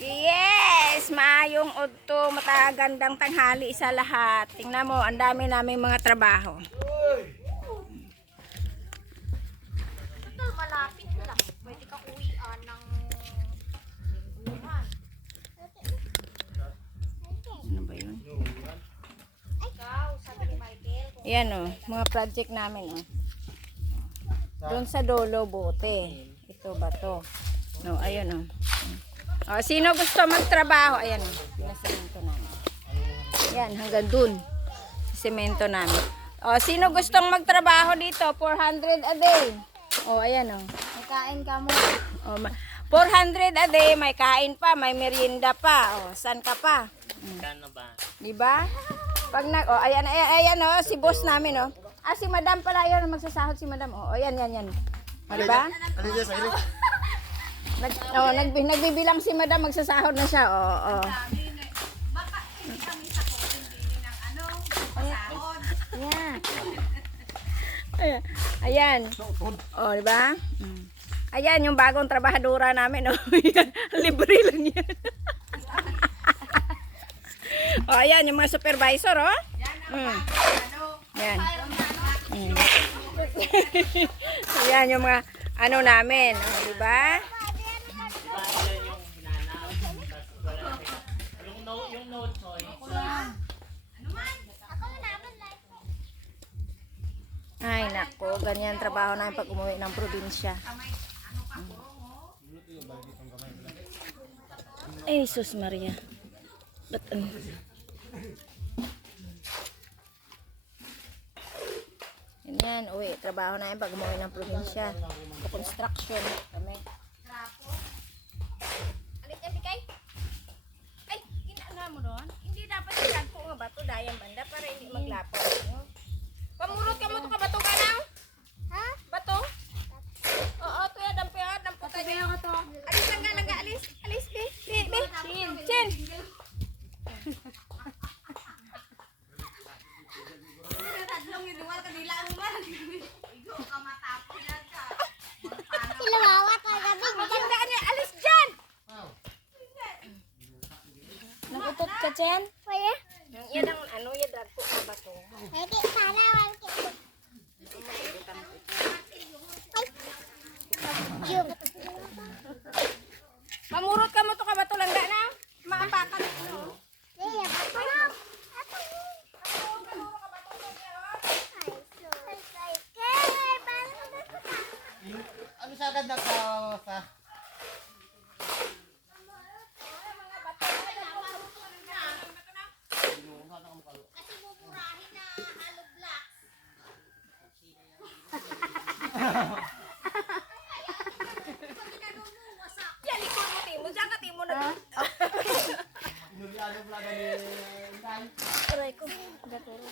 Yes! Maayong udto, matagandang tanghali sa lahat. Tingnan mo, ang dami namin mga trabaho. Total, malapit lang. Pwede ka uwian ng lingguhan. Ano ba yun? Ikaw, sabi ni Michael. Ayan o, mga project namin o. Doon sa dulo, bote. Ito ba to? No, ayun o. O, sino gusto magtrabaho? Ayan o, pinasemento namin. Ayan, hanggang dun. Semento namin. O, sino gustong magtrabaho dito? 400 a day. O, ayan o. Magkain ka mo. O, 400 a day, may kain pa, may merienda pa. O, saan ka pa? Kano ba? Diba? Pag ayan o, si boss namin o. Ah, si madam pala, ayan, magsasahod si madam. O, ayan. O, diba? Nagbibilang si madam, magsasahod na siya. O. Baka hindi kami sa hindi ng ano, pasahod. Yeah. Ayan. O, diba? Ayan, yung bagong trabahadora namin. O, libre lang yan. O, ayan, yung mga supervisor, o. Ayan. Ayan, yung mga ano namin. O, diba? Diba yan yung hinanaw? Tapos wala yung note ko. Ay, nako, ganyan trabaho namin pag umuwi ng probinsya. Ay, Jesus Maria. Ganyan, uwi, trabaho namin pag umuwi ng probinsya. Construction kami. Alit yan, Bikay? Ay, ginaan mo doon? Hindi dapat isagpo nga ba ito, dayang banda, para hindi maglapaw. Pamurot ka mo ito ka bato ka na? Ha? Bato? Oo, ito yan, dampo ka niya. Alis lang nga, alis. Alis, be. Chin. Tatlong iriwal ka nila ang man. Igo ka matapo yan ka. Silawawat ka gabi. Magandaan niya, alis dyan! Nagutot ka, Chen? Pwede? Yan ang ano, yan drag po ka bato. Pwede sana wag kita. Ay. Mamurot ka mo to ka bato lang na. Maapakan mo. Iya, bato. Ano sa agad na sa... Kasi mumurahin na hollow blocks. Yan, likod mo, Timo. Diyan ka, Timo na. Inuliano pala ni Inday. Aray ko. Gaturo.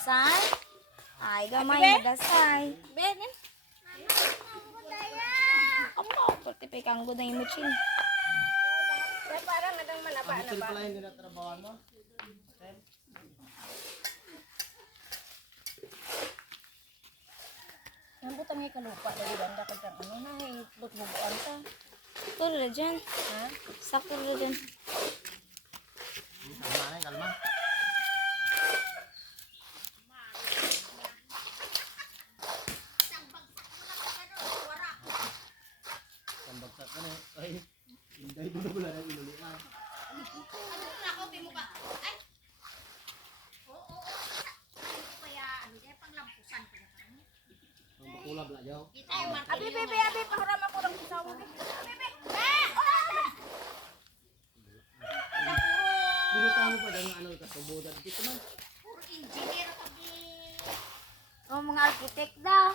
Say? Ay, gamay Ate, na dasay. Ben, Amo, pati kang good na yung mutsin. parang nadang malaba na Ito ba? pala yung dinatrabawan mo? Nambutang ngay kalupa dari banda ka kang ano na itlot bubuan ta. Tulo na dyan. Ha? Sakto na dyan. Kalma na, kalma. Sambagsak ka na. Ay, Inday doon na pala na inulian. Ako, Timo ka. Ay! Oo. Kaya, ano dyan, panglampusan ko na kami. Ang bakulab la jaw. Abi, bebe, pahuram ako ng kusawa. Bebe! Binuta mo pa dahil ano kasubudan dito man. Puro engineer kami. Oh, mga architect daw.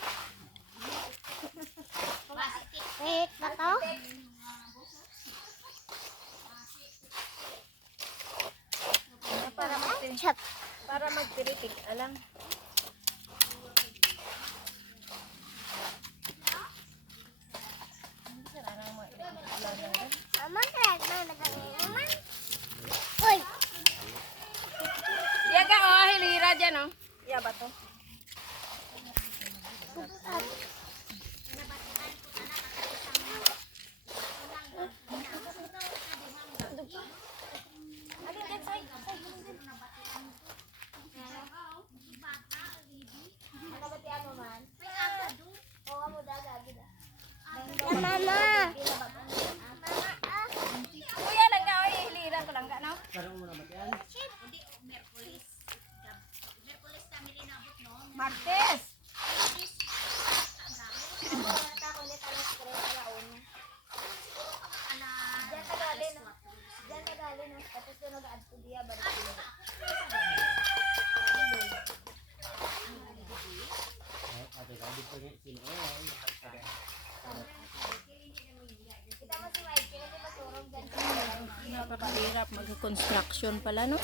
Wait, bato? Chat. Para magpiritig alang. Aman, red na nagagawa. Uy! Yaga oh, hilira dyan oh. Ya ba to? Mama. Kuya lang nga, oy, hiliran ko lang ka, no? Karong mo na ba yan? Martes! Ate, sabi ko niya, sino? Napakahirap mag-construction pala, no?